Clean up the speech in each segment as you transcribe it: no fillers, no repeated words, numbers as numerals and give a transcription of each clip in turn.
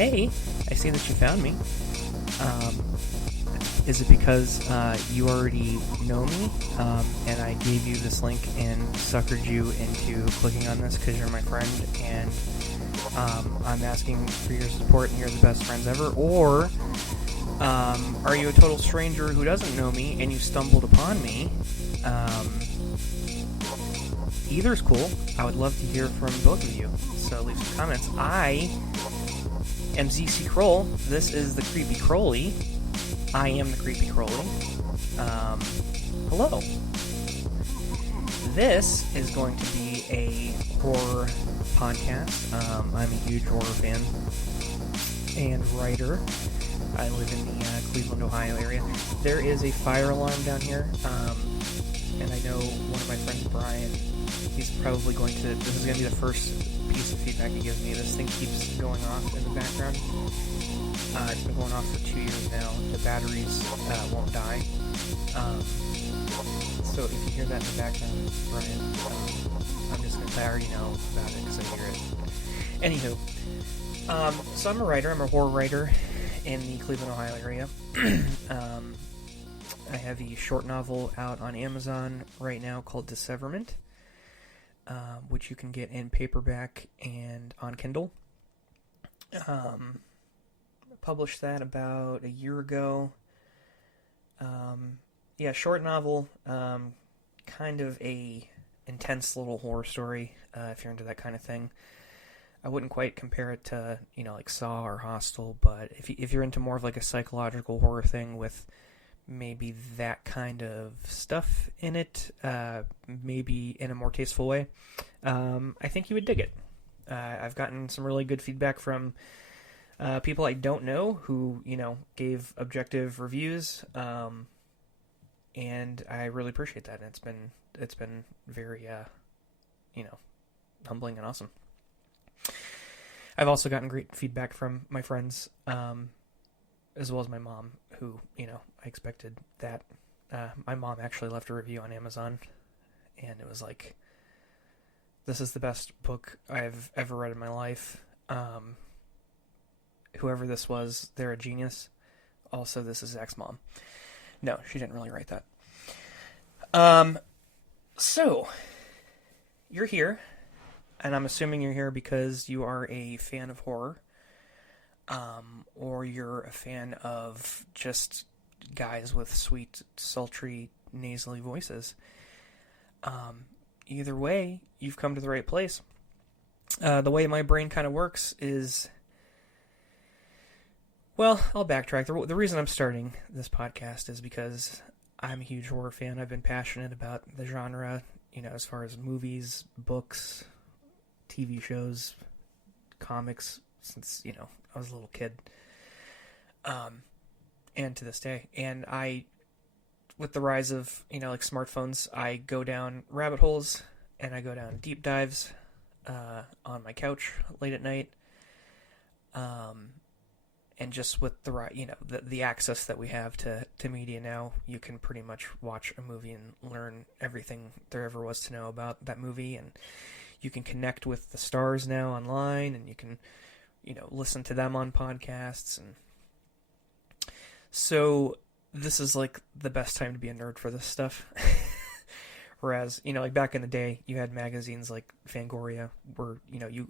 hey, I see that you found me. Is it because you already know me, and I gave you this link and suckered you into clicking on this because you're my friend, and I'm asking for your support and you're the best friends ever? Or are you a total stranger who doesn't know me and you stumbled upon me? Either's cool. I would love to hear from both of you, so leave some comments. I am ZC Krol. This is the Creepy Kroly. I am the Creepy Kroly. Hello. This is going to be a horror podcast. I'm a huge horror fan and writer. I live in the Cleveland, Ohio area. There is a fire alarm down here, and I know one of my friends, Brian, he's probably going to... This is going to be the first piece of feedback he gives me. This thing keeps going off in the background. It's been going off for 2 years now. The batteries won't die. So if you hear that in the background, Brian, I'm just going to say I already know about it because I hear it. Anywho, so I'm a writer. I'm a horror writer in the Cleveland, Ohio area. I have a short novel out on Amazon right now called Disseverment, which you can get in paperback and on Kindle. Published that about a year ago. Short novel, kind of a intense little horror story, if you're into that kind of thing. I wouldn't quite compare it to, like Saw or Hostel, but if you're into more of like a psychological horror thing with maybe that kind of stuff in it, maybe in a more tasteful way, I think you would dig it. I've gotten some really good feedback from people I don't know who, gave objective reviews, and I really appreciate that. And it's been very, humbling and awesome. I've also gotten great feedback from my friends, as well as my mom, who, I expected that. My mom actually left a review on Amazon, and it was like, this is the best book I've ever read in my life. Whoever this was, they're a genius. Also, this is Zach's mom. No, she didn't really write that. So, you're here, and I'm assuming you're here because you are a fan of horror, or you're a fan of just guys with sweet, sultry, nasally voices. Either way, you've come to the right place. The way my brain kind of works is... Well, I'll backtrack. The reason I'm starting this podcast is because I'm a huge horror fan. I've been passionate about the genre, as far as movies, books, TV shows, comics, since, I was a little kid. And to this day. And with the rise of, like smartphones, I go down rabbit holes and I go down deep dives on my couch late at night. And just with the access that we have to media now, you can pretty much watch a movie and learn everything there ever was to know about that movie. And you can connect with the stars now online, and you can, listen to them on podcasts. And so this is like the best time to be a nerd for this stuff. Whereas, like back in the day, you had magazines like Fangoria where, you...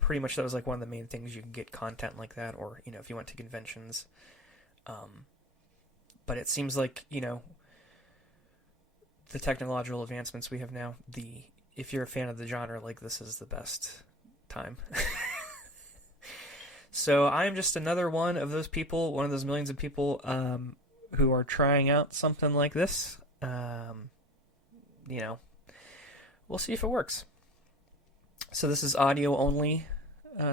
Pretty much that was like one of the main things you could get content like that, or, if you went to conventions. But it seems like, the technological advancements we have now, if you're a fan of the genre, like this is the best time. So I'm just another one of those people, one of those millions of people who are trying out something like this. We'll see if it works. So this is audio only,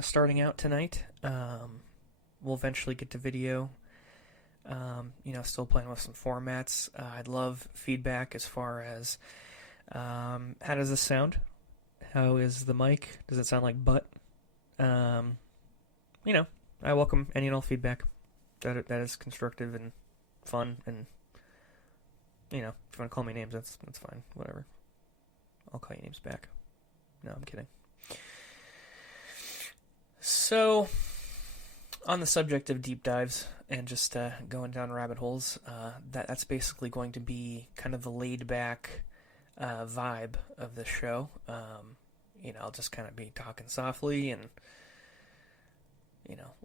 starting out tonight. We'll eventually get to video. Still playing with some formats. I'd love feedback as far as how does this sound? How is the mic? Does it sound like butt? I welcome any and all feedback that is constructive and fun, and if you want to call me names, that's fine. Whatever. I'll call you names back. No, I'm kidding. So, on the subject of deep dives and just going down rabbit holes, that's basically going to be kind of the laid back vibe of the show. I'll just kind of be talking softly and,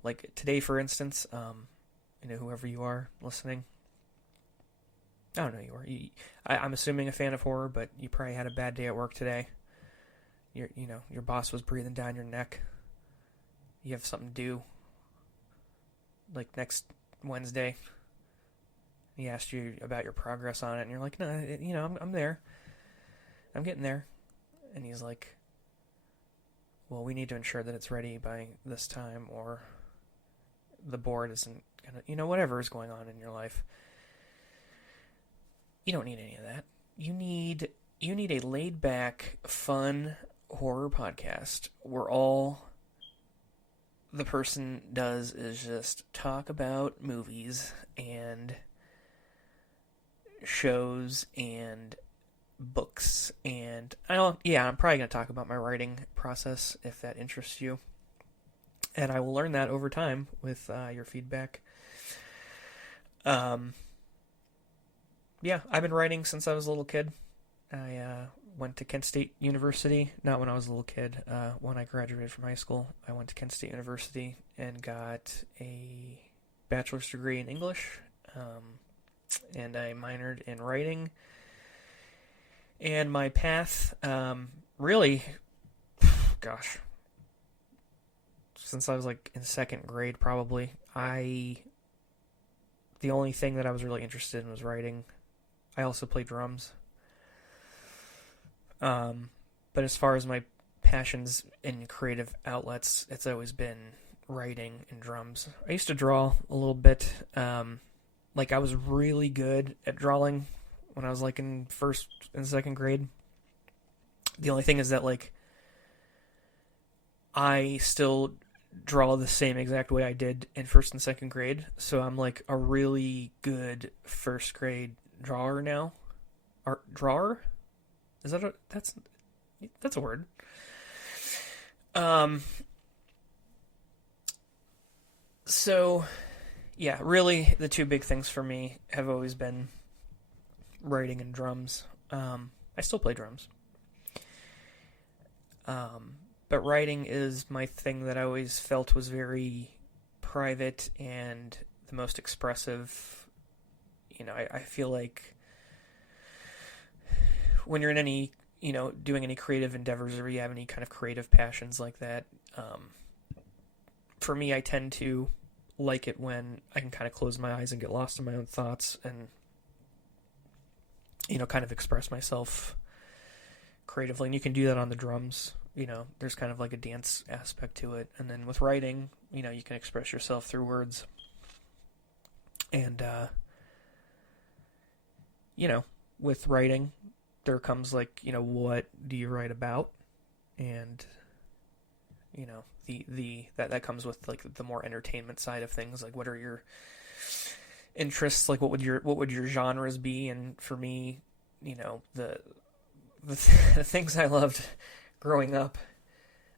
like today, for instance, whoever you are listening, I don't know who you are. I'm assuming a fan of horror, but you probably had a bad day at work today. Your boss was breathing down your neck. You have something to do, like next Wednesday. He asked you about your progress on it, and you're like, no, I'm there. I'm getting there. And he's like, well, we need to ensure that it's ready by this time, or the board isn't gonna, whatever is going on in your life. You don't need any of that. You need a laid back, fun horror podcast where all the person does is just talk about movies and shows and books, and I'm probably going to talk about my writing process if that interests you, and I will learn that over time with your feedback. I've been writing since I was a little kid. I went to Kent State University, not when I was a little kid, when I graduated from high school. I went to Kent State University and got a bachelor's degree in English, and I minored in writing. And my path, really, gosh, since I was like in second grade probably, the only thing that I was really interested in was writing. I also play drums. But as far as my passions and creative outlets, it's always been writing and drums. I used to draw a little bit. I was really good at drawing when I was like in first and second grade. The only thing is that I still draw the same exact way I did in first and second grade. So I'm like a really good first grade drawer now. Drawer? Is that that's a word. So, yeah, really the two big things for me have always been writing and drums. I still play drums. But writing is my thing that I always felt was very private and the most expressive. I feel like when you're in any, doing any creative endeavors, or you have any kind of creative passions like that, for me, I tend to like it when I can kind of close my eyes and get lost in my own thoughts and, kind of express myself creatively. And you can do that on the drums. There's kind of like a dance aspect to it. And then with writing, you can express yourself through words. And, with writing, there comes what do you write about? And, that comes with the more entertainment side of things. Like, what are your interests? Like, what would your genres be? And for me, the things I loved growing up.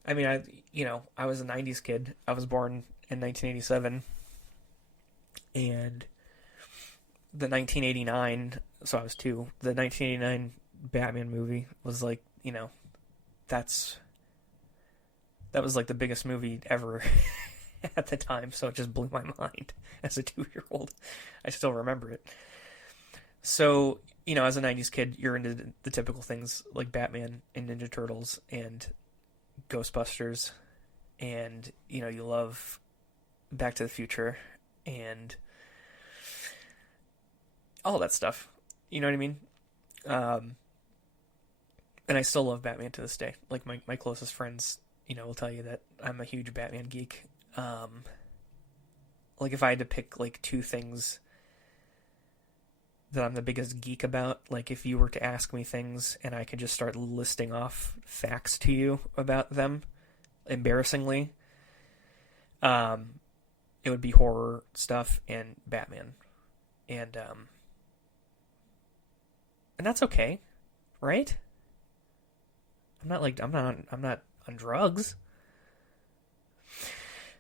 I mean, I was a 90s kid. I was born in 1987, and the 1989, so I was 2, the 1989 Batman movie was that was the biggest movie ever at the time, so it just blew my mind as a 2-year-old. I still remember it. So, as a 90s kid, you're into the typical things like Batman and Ninja Turtles and Ghostbusters, and, you love Back to the Future and all that stuff. You know what I mean? And I still love Batman to this day. Like, my closest friends, will tell you that I'm a huge Batman geek. If I had to pick, 2 things that I'm the biggest geek about, if you were to ask me things and I could just start listing off facts to you about them, embarrassingly, it would be horror stuff and Batman. And that's okay, right? I'm not on drugs.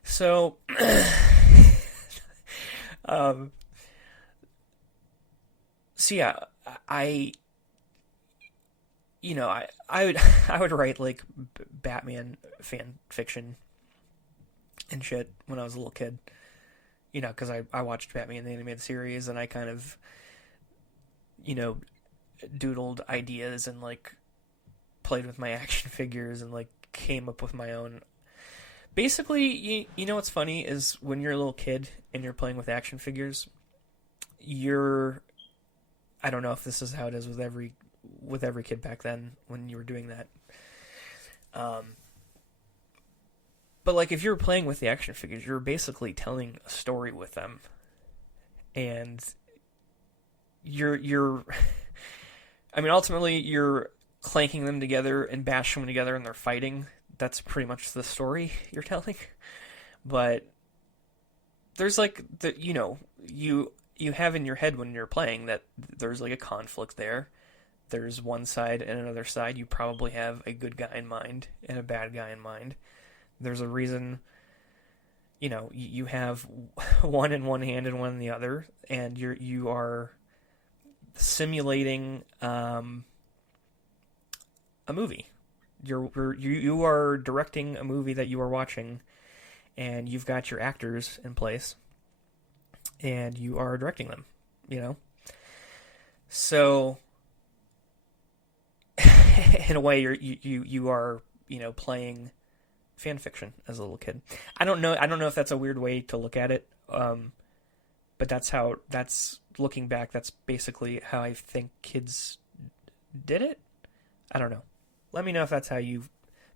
So um, so yeah, I I would I would write like Batman fan fiction and shit when I was a little kid. Because I watched Batman the animated series, and I kind of doodled ideas and like played with my action figures and like came up with my own. Basically, you know what's funny is when you're a little kid and you're playing with action figures, I don't know if this is how it is with every kid back then when you were doing that. But like if you were playing with the action figures, you were basically telling a story with them, and you're I mean, ultimately you're clanking them together and bashing them together, and they're fighting. That's pretty much the story you're telling. But there's like you have in your head when you're playing that there's like a conflict there. There's one side and another side. You probably have a good guy in mind and a bad guy in mind. There's a reason, you have one in one hand and one in the other, and you are simulating a movie. You are directing a movie that you are watching, and you've got your actors in place, and you are directing them. So in a way, you are playing fan fiction as a little kid. I don't know if that's a weird way to look at it, but that's looking back, that's basically how I think kids did it. I don't know. Let me know if that's how you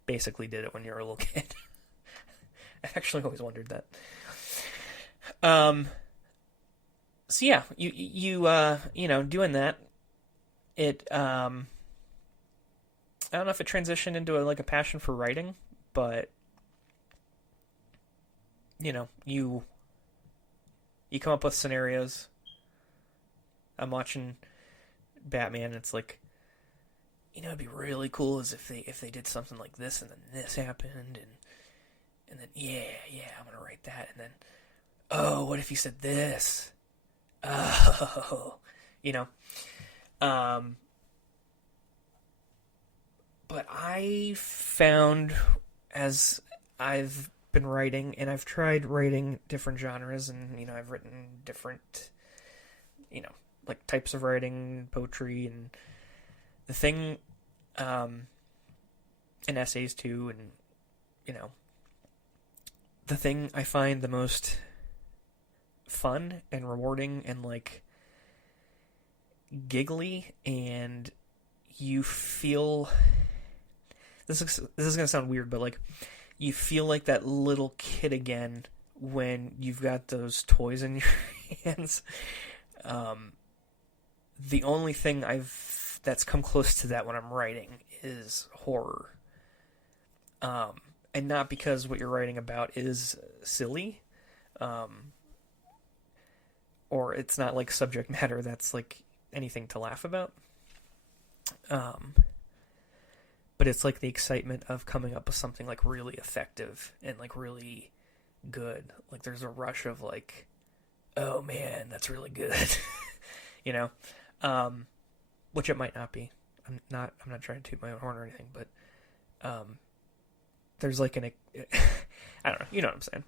basically did it when you were a little kid. I actually always wondered that. So yeah, you doing that, it I don't know if it transitioned into a passion for writing, but you come up with scenarios. I'm watching Batman, and it's like, it'd be really cool as if they did something like this, and then this happened, and then I'm gonna write that, and then what if you said this? But I found, as I've been writing, and I've tried writing different genres, and I've written different like types of writing, poetry, and the thing, and essays too, and the thing I find the most fun and rewarding and like giggly, and you feel, this is gonna sound weird, but like you feel like that little kid again when you've got those toys in your hands. The only thing that's come close to that when I'm writing is horror. And not because what you're writing about is silly, or it's not like subject matter that's like anything to laugh about. But it's like the excitement of coming up with something like really effective and like really good. Like there's a rush of like, oh man, that's really good. Which it might not be. I'm not trying to toot my own horn or anything, but there's like I don't know, you know what I'm saying.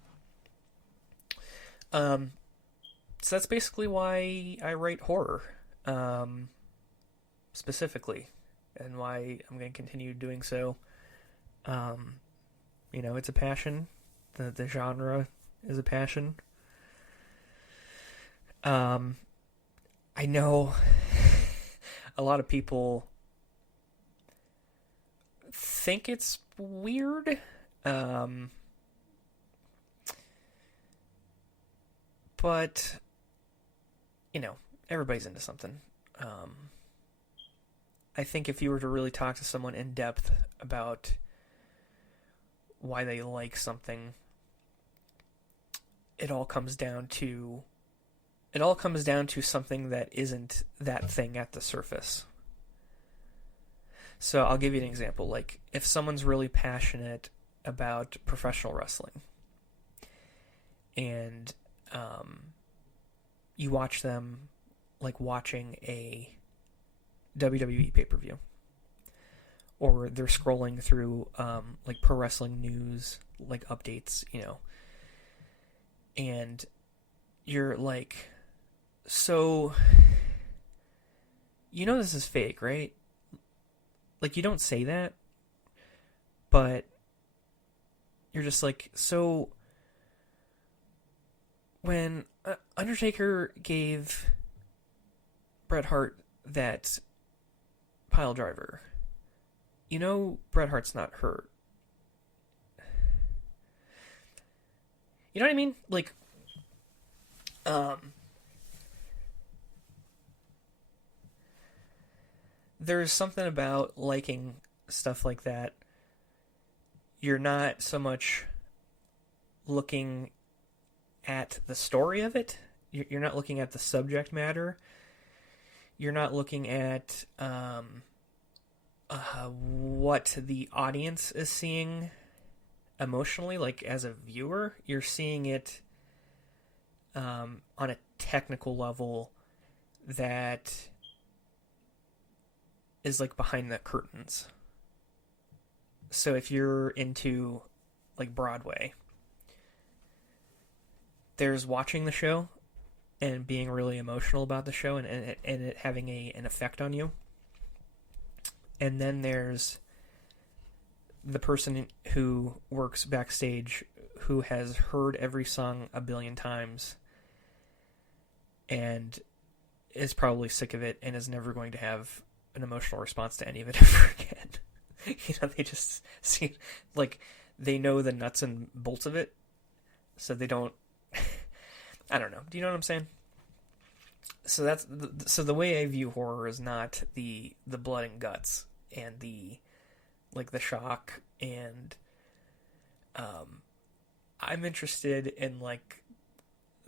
So that's basically why I write horror, specifically, and why I'm going to continue doing so. It's a passion. The genre is a passion. I know a lot of people think it's weird. But, everybody's into something. I think if you were to really talk to someone in depth about why they like something, it all comes down to something that isn't that thing at the surface. So I'll give you an example. Like, if someone's really passionate about professional wrestling, and you watch them like watching a WWE pay-per-view, or they're scrolling through like pro wrestling news, like updates, and you're like, so this is fake, right? Like, you don't say that, but you're just like, so when Undertaker gave Bret Hart that pile driver, Bret Hart's not hurt. You know what I mean? Like, there's something about liking stuff like that. You're not so much looking at the story of it. You're not looking at the subject matter. You're not looking at what the audience is seeing emotionally, like as a viewer. You're seeing it on a technical level that is like behind the curtains. So if you're into like Broadway, there's watching the show and being really emotional about the show and it having an effect on you. And then there's the person who works backstage who has heard every song a billion times and is probably sick of it and is never going to have an emotional response to any of it ever again. They just see, like, they know the nuts and bolts of it, so they don't. I don't know. Do you know what I'm saying? So the way I view horror is not the blood and guts and the shock, and I'm interested in like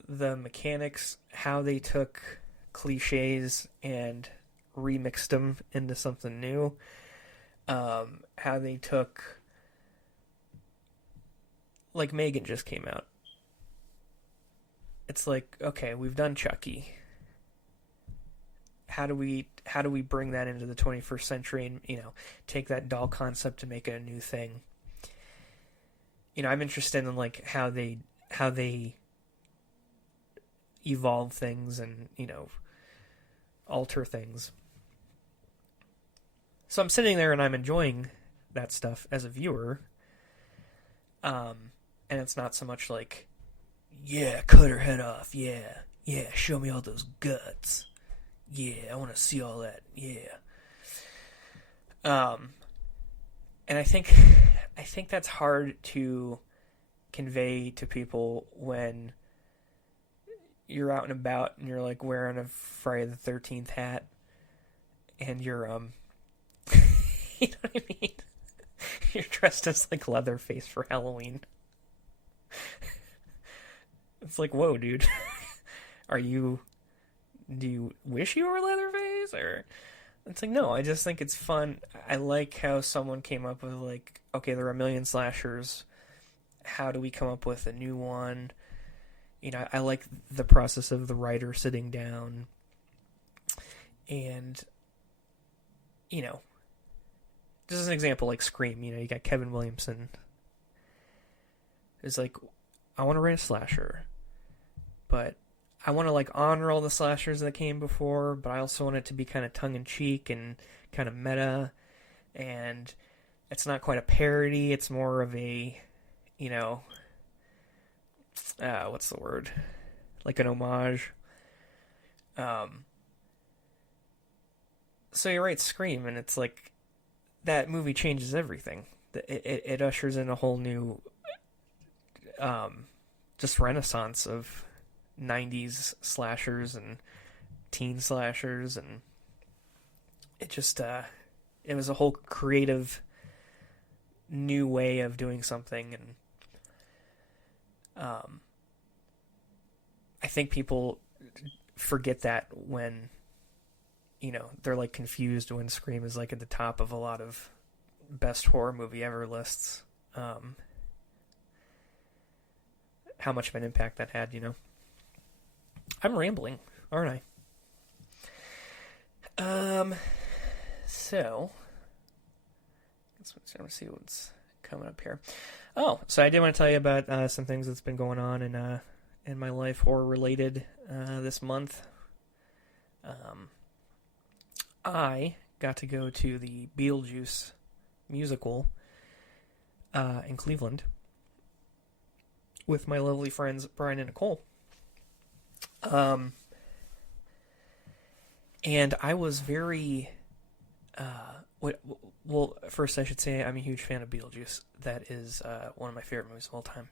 the mechanics, how they took cliches and remixed them into something new. How they took, like, Megan just came out. It's like, okay, we've done Chucky. How do we bring that into the 21st century and, take that doll concept and make it a new thing? I'm interested in like how they evolve things and, alter things. So I'm sitting there and I'm enjoying that stuff as a viewer. And it's not so much like, yeah, cut her head off. Yeah, show me all those guts. Yeah, I want to see all that. Yeah. And I think that's hard to convey to people when you're out and about and you're like wearing a Friday the 13th hat and you're you know what I mean? You're dressed as like Leatherface for Halloween. It's like, whoa, dude. Do you wish you were Leatherface? Or it's like, no, I just think it's fun. I like how someone came up with like, okay, there are a million slashers. How do we come up with a new one? I like the process of the writer sitting down and, just as an example, like Scream, you got Kevin Williamson. It's like, I want to write a slasher, but I want to like honor all the slashers that came before, but I also want it to be kind of tongue-in-cheek and kind of meta, and it's not quite a parody, it's more of a, what's the word? Like an homage. So you write Scream, and it's like, that movie changes everything. It ushers in a whole new, just renaissance of 90s slashers and teen slashers, and it just, it was a whole creative new way of doing something, and I think people forget that when, they're like confused when Scream is like at the top of a lot of best horror movie ever lists. How much of an impact that had, I'm rambling, aren't I? So let's see what's coming up here. Oh, so I did want to tell you about some things that's been going on in my life, horror related, this month. I got to go to the Beetlejuice musical in Cleveland with my lovely friends Brian and Nicole. And I was very, well, first I should say I'm a huge fan of Beetlejuice. That is one of my favorite movies of all time.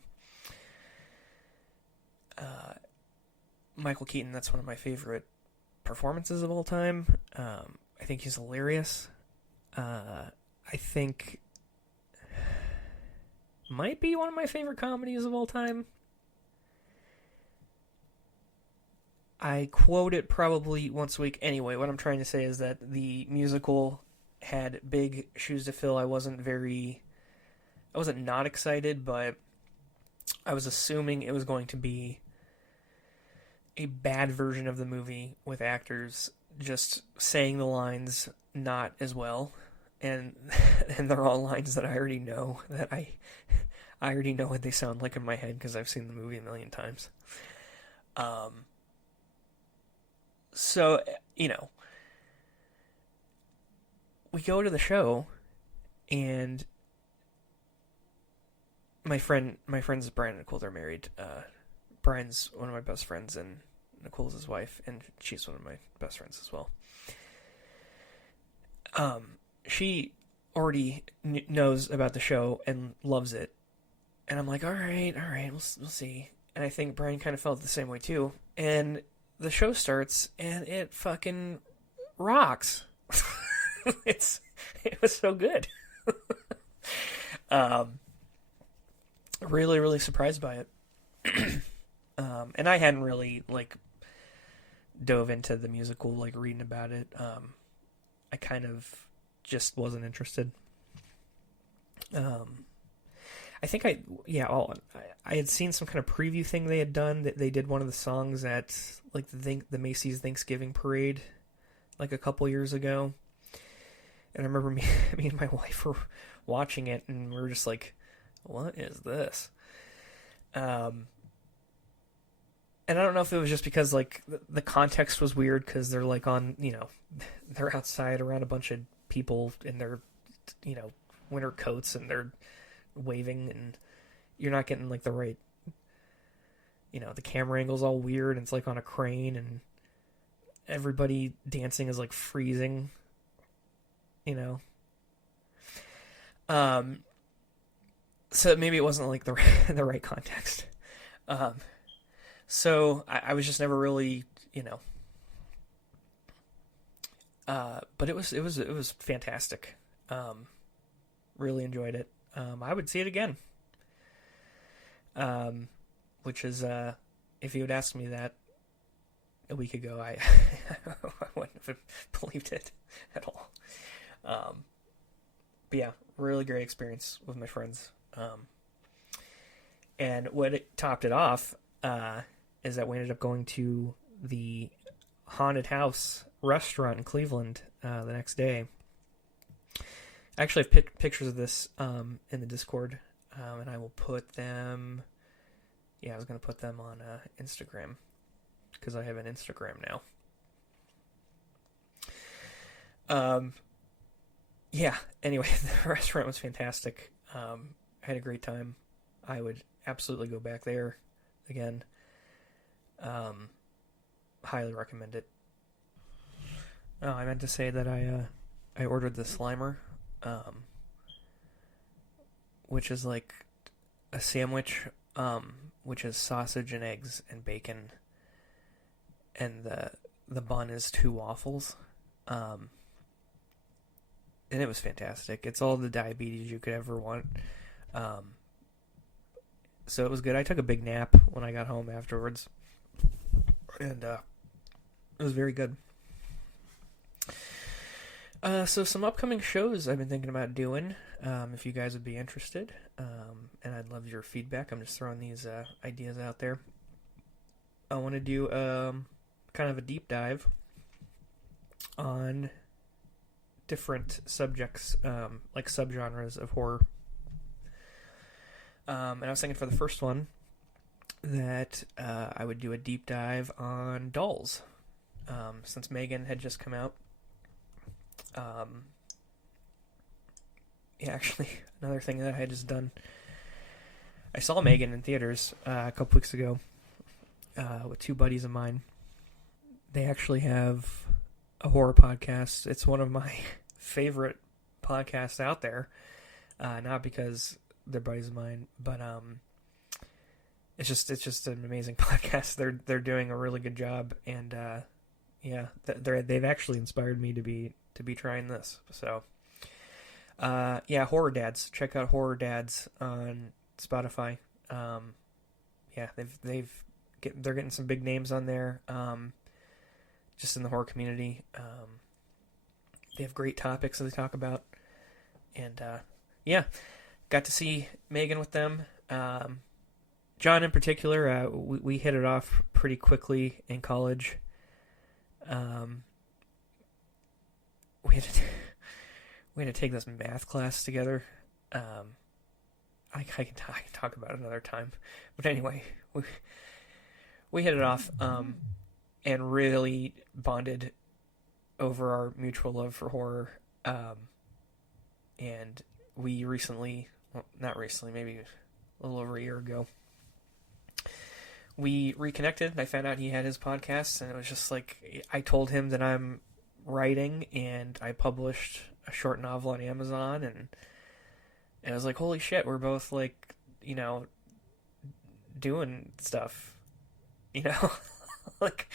Michael Keaton, that's one of my favorite performances of all time. I think he's hilarious. I think might be one of my favorite comedies of all time. I quote it probably once a week. Anyway, what I'm trying to say is that the musical had big shoes to fill. I wasn't not excited, but I was assuming it was going to be a bad version of the movie with actors just saying the lines not as well. And they're all lines that I already know, that I already know what they sound like in my head because I've seen the movie a million times. So, we go to the show, and my friends Brian and Nicole, they're married. Brian's one of my best friends, and Nicole's his wife, and she's one of my best friends as well. She already knows about the show and loves it, and I'm like, all right, we'll see. And I think Brian kind of felt the same way too. And the show starts, and it fucking rocks. It was so good. Really, really surprised by it. And I hadn't really dove into the musical, reading about it. I kind of just wasn't interested. I think I had seen some kind of preview thing they had done, that they did one of the songs at the Macy's Thanksgiving parade a couple years ago. And I remember me and my wife were watching it, and we were just like, what is this? And I don't know if it was just because the context was weird, because they're on, they're outside around a bunch of people in their, winter coats, and they're waving, and you're not getting the right, the camera angle's all weird, and it's on a crane, and everybody dancing is freezing, so maybe it wasn't the right context. So I was just never really, but it was fantastic. Really enjoyed it. I would see it again. Which is, if you had asked me that a week ago, I wouldn't have believed it at all. But yeah, really great experience with my friends. And what topped it off, is that we ended up going to the haunted house restaurant in Cleveland, the next day. I actually have pictures of this, in the Discord, and I will put them, I was going to put them on, Instagram, because I have an Instagram now. Anyway, the restaurant was fantastic. I had a great time. I would absolutely go back there again. Highly recommend it. Oh, I meant to say that I ordered the Slimer, which is a sandwich, which is sausage and eggs and bacon, and the bun is 2 waffles. And it was fantastic. It's all the diabetes you could ever want. So it was good. I took a big nap when I got home afterwards, and it was very good. So some upcoming shows I've been thinking about doing, if you guys would be interested, and I'd love your feedback. I'm just throwing these ideas out there. I want to do kind of a deep dive on different subjects, like subgenres of horror. And I was thinking for the first one that I would do a deep dive on Dolls, since Megan had just come out. Yeah, actually, another thing that I had just done. I saw Megan in theaters a couple weeks ago with two buddies of mine. They actually have a horror podcast. It's one of my favorite podcasts out there. Not because they're buddies of mine, but it's just an amazing podcast. They're doing a really good job, and yeah, they've actually inspired me to be trying this. So yeah, Horror Dads. Check out Horror Dads on Spotify. Yeah, they're getting some big names on there. Just in the horror community. They have great topics that they talk about, and yeah, got to see Megan with them. John in particular, we hit it off pretty quickly in college. We had to take this math class together. I can talk about it another time, but anyway, we hit it off, and really bonded over our mutual love for horror. And we recently, well, not recently, maybe a little over a year ago, we reconnected, and I found out he had his podcast, and it was just like, I told him that I'm writing, and I published a short novel on Amazon, and I was like, holy shit, we're both, like, you know, doing stuff, you know? Like,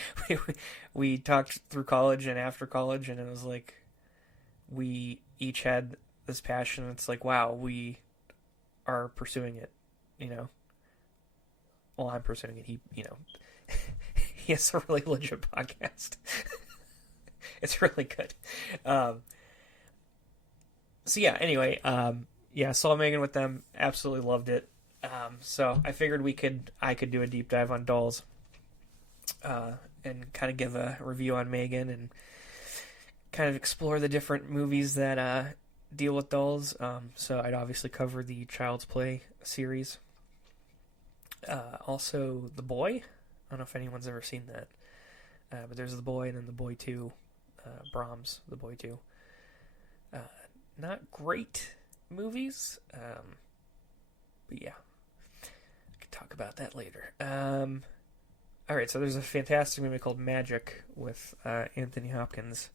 we talked through college and after college, and it was like, we each had this passion. It's like, wow, we are pursuing it, you know? Well, I'm pursuing it. He, you know, he has a really legit podcast. It's really good. So yeah, anyway, yeah, saw Megan with them, absolutely loved it. So I figured I could do a deep dive on Dolls, and kind of give a review on Megan, and kind of explore the different movies that deal with dolls. So I'd obviously cover the Child's Play series. Also, The Boy. I don't know if anyone's ever seen that. But there's The Boy, and then The Boy 2. Brahms, The Boy 2. Not great movies. But yeah. I could talk about that later. Alright, so there's a fantastic movie called Magic with Anthony Hopkins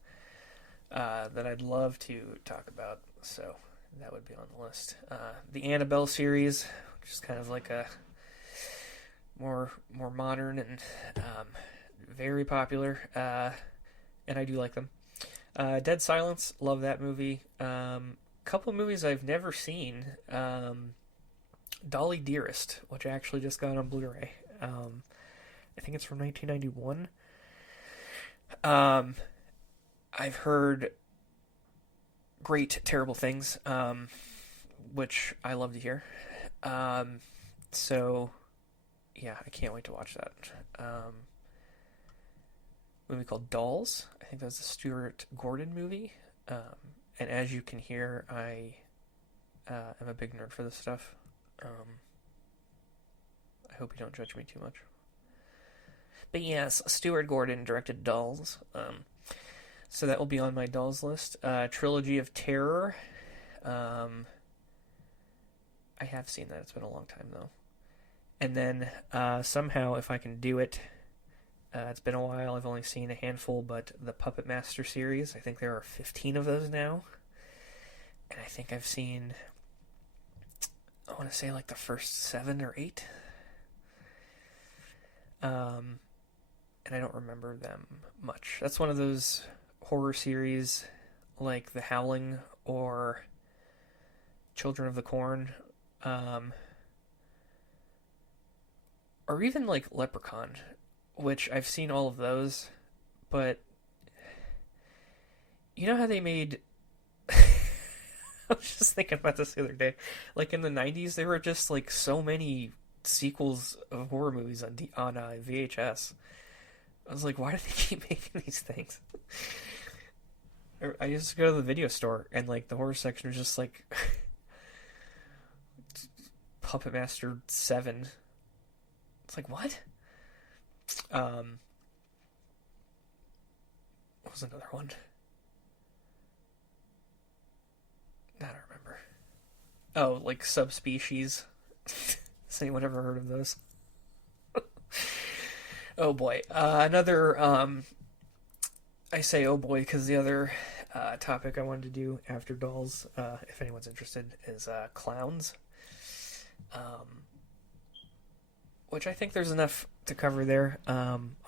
that I'd love to talk about, so that would be on the list. The Annabelle series, which is kind of like a more modern and very popular, and I do like them. Dead Silence, love that movie. Couple of movies I've never seen. Dolly Dearest, which I actually just got on Blu-ray. I think it's from 1991. I've heard great, terrible things, which I love to hear. So, yeah, I can't wait to watch that. Movie called Dolls. I think that's a Stuart Gordon movie. And as you can hear, I am a big nerd for this stuff. I hope you don't judge me too much. But yes, Stuart Gordon directed Dolls. So that will be on my Dolls list. Trilogy of Terror. I have seen that. It's been a long time, though. And then, somehow, if I can do it, it's been a while. I've only seen a handful, but the Puppet Master series, I think there are 15 of those now. And I think I've seen, I want to say, like, the first 7 or 8. And I don't remember them much. That's one of those horror series like The Howling or Children of the Corn, or even like Leprechaun, which I've seen all of those, but you know how they made I was just thinking about this the other day, like in the 90s there were just like so many sequels of horror movies on VHS. I was like, why do they keep making these things? I used to go to the video store, and like the horror section was just like Puppet Master 7. It's like, what? What was another one? I don't remember. Oh, like Subspecies. Has anyone ever heard of those? Oh boy. Another, I say oh boy because the other topic I wanted to do after dolls, if anyone's interested, is clowns. Which I think there's enough to cover there.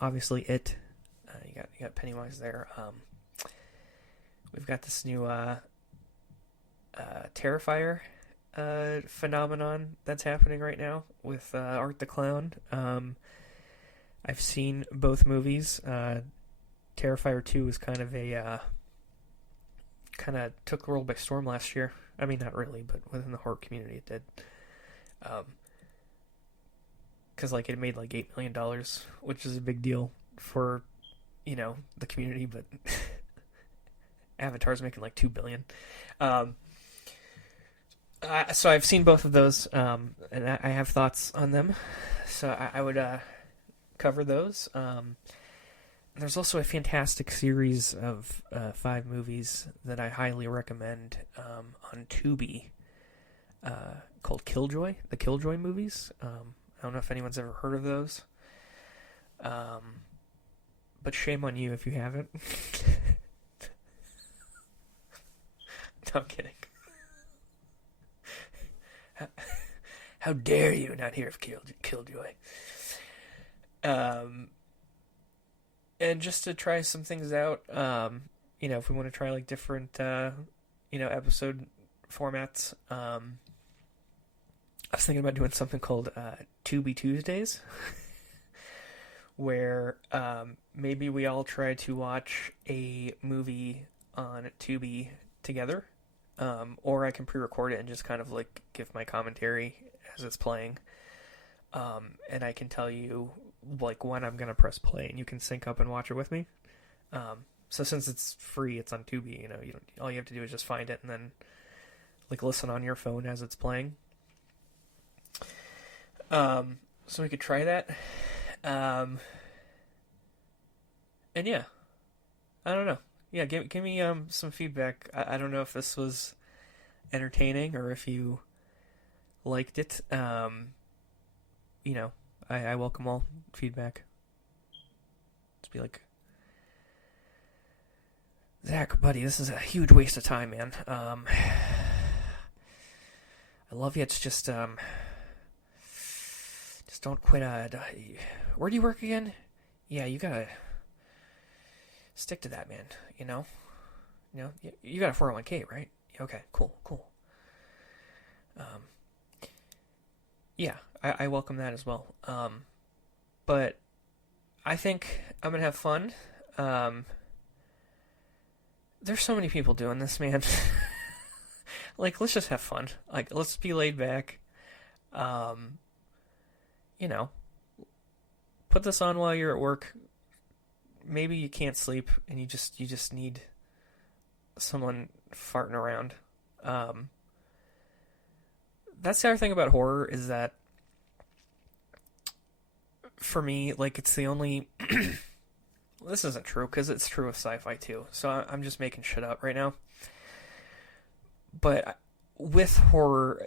Obviously it. You got Pennywise there. We've got this new Terrifier phenomenon that's happening right now with Art the Clown. I've seen both movies. Terrifier 2 was kind of took the world by storm last year. I mean, not really, but within the horror community it did. Because like it made like $8 million, which is a big deal for, the community, but Avatar's making like $2 billion. So I've seen both of those, and I have thoughts on them. So I would cover those. There's also a fantastic series of 5 movies that I highly recommend on Tubi called Killjoy, the Killjoy movies. I don't know if anyone's ever heard of those. But shame on you if you haven't. No, I'm kidding. How dare you not hear of Killjoy? And just to try some things out, if we want to try like different, episode formats, I was thinking about doing something called Tubi Tuesdays, where maybe we all try to watch a movie on Tubi together, or I can pre-record it and just kind of like give my commentary as it's playing, and I can tell you like when I'm gonna press play, and you can sync up and watch it with me. So since it's free, it's on Tubi. All you have to do is just find it and then like listen on your phone as it's playing. So we could try that. And yeah, I don't know. Yeah, give me some feedback. I don't know if this was entertaining or if you liked it. I welcome all feedback. Just be like, Zach, buddy, this is a huge waste of time, man. I love you. It's just don't quit. Where do you work again? Yeah, you gotta stick to that, man. You got a 401k, right? Okay, cool. Yeah, I welcome that as well. But I think I'm gonna have fun. There's so many people doing this, man. Like, let's just have fun. Like, let's be laid back. Put this on while you're at work. Maybe you can't sleep and you just need someone farting around. That's the other thing about horror is that for me, like, it's the only this isn't true because it's true with sci-fi too. So I'm just making shit up right now. But with horror,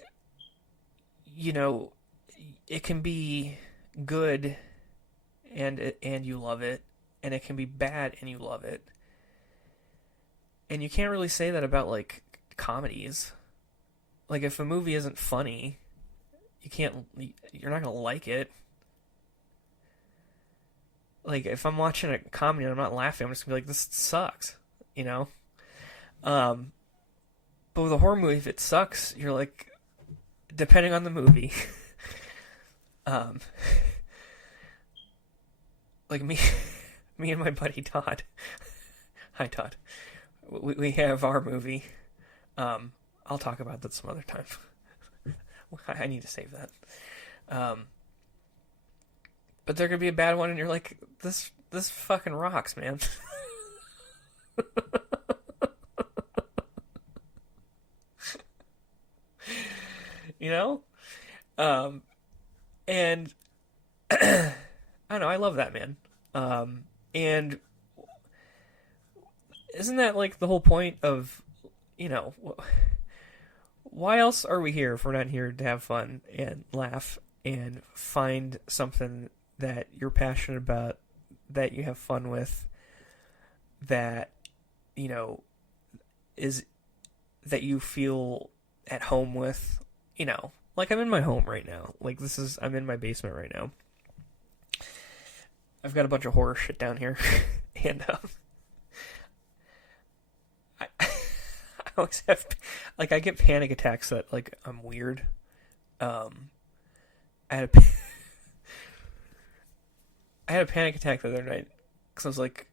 it can be good and you love it, and it can be bad and you love it. And you can't really say that about like comedies. Like if a movie isn't funny, you're not gonna like it. Like if I'm watching a comedy and I'm not laughing, I'm just gonna be like, this sucks, But with a horror movie, if it sucks, you're like, depending on the movie. Like me and my buddy Todd. Hi Todd. We have our movie. I'll talk about that some other time. I need to save that. but there could be a bad one, and you're like, this fucking rocks, man. You know? And I don't know, I love that, man. And isn't that like the whole point of, you know, why else are we here if we're not here to have fun and laugh and find something that you're passionate about, that you have fun with, that, you know, is that you feel at home with, you know, like I'm in my home right now. Like I'm in my basement right now. I've got a bunch of horror shit down here, and I always have, like, I get panic attacks that, like, I'm weird. I had a I had a panic attack the other night because I was like,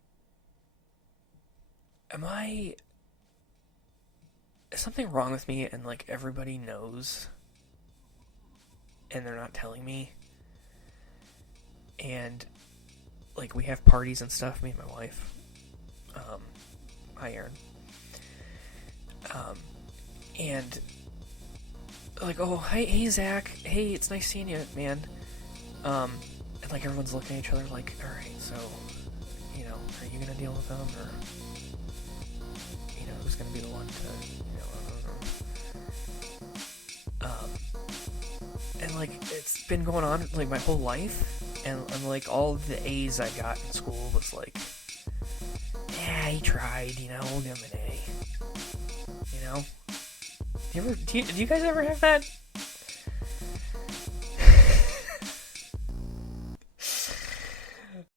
is something wrong with me, and like everybody knows and they're not telling me? And like we have parties and stuff, me and my wife. Hi Aaron. And like, oh, hey Zach, hey, it's nice seeing you, man. And like everyone's looking at each other like, all right, so, you know, are you gonna deal with them, or, you know, who's gonna be the one to, you know, and like it's been going on like my whole life, and like all of the A's I got in school was like, yeah, he tried, you know, we'll give him an A. You know, do you guys ever have that?